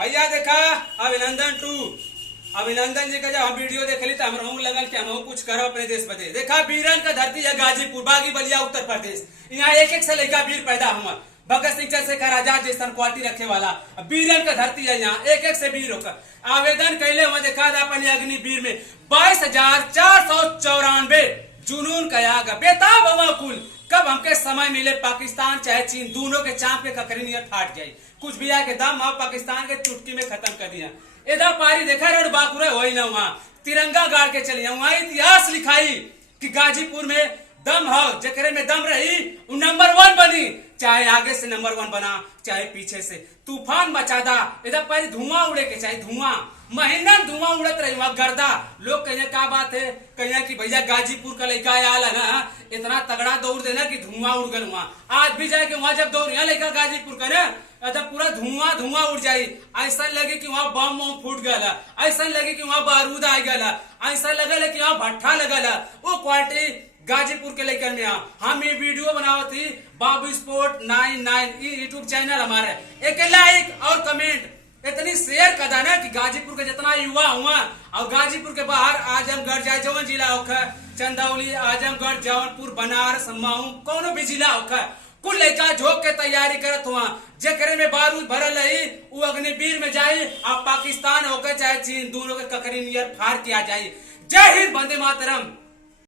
भैया देखा अभिनंदन टू अभिनंदन जी का जब हम वीडियो देख ली तो हम लगल कि हम कुछ करो अपने देश बदे। देखा वीरन का धरती है गाजीपुर, बागी बलिया उत्तर प्रदेश। यहाँ एक एक से लड़का वीर पैदा हुआ। भगत सिंह चंद्रशेखर आजाद जैसा क्वालिटी रखे वाला वीरन का धरती है। यहाँ एक एक से वीर होकर आवेदन कैले हुआ। देखा अपने अग्निवीर में 22,494 जुनून कया बेताब हवा कुल। कब हमके समय मिले पाकिस्तान चाहे चीन दोनों के चांप के ककरी नियर फाट जाये। कुछ भी आके दम और पाकिस्तान के चुटकी में खत्म कर दिया। इधर पारी देखा रोड बाकुरा हो ही ना, वहां तिरंगा गाड़ के चली। वहां इतिहास लिखाई कि गाजीपुर में दम हो, जकरे में दम रही वो नंबर 1 बनी। चाहे आगे से नंबर 1 बना चाहे पीछे से तूफान मचा दा। इधर पर धुआं उड़े के चाहे धुआं महीना धुआं उड़त रही वहां गर्दा। लोग कहे क्या बात है, कहे कि भैया गाजीपुर का लड़का आया ना इतना तगड़ा दौड़ देना कि धुआं उड़ गल। वहां आज भी जाए कि वहां जब दौड़ लड़का गाजीपुर का ना तो पूरा धुआं उड़ जाये। ऐसा लगे कि वहां बम फूट गया, ऐसा लगे कि वहां बारूद आ गया, ऐसा लगल कि वहां भट्ठा लगल। वो क्वालिटी गाजीपुर के लेकर में हम ये वीडियो बनावत थी। बाबू स्पोर्ट 99 यूट्यूब चैनल हमारे। एक लाइक और कमेंट इतनी शेयर कर देना कि गाजीपुर के जितना युवा हुआ और गाजीपुर के बाहर आजमगढ़ जाए जौन जिला होकर चंदौली आजमगढ़ जौनपुर बनारस मऊ कोनो भी जिला होकर कुल लड़का झोंक के तैयारी करत हुआ। जकरे में बारूद भरल रही वो अग्निवीर में जाये और पाकिस्तान होकर चाहे चीन दोनों के ककरी नियर फाड़ किया जाये। जय हिंद, वंदे मातरम।